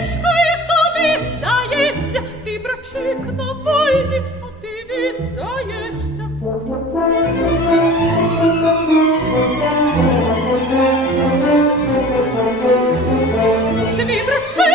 вічно, як тобі здається, твій брачик на волі, а ти віддаєшся. Твій брачик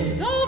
No!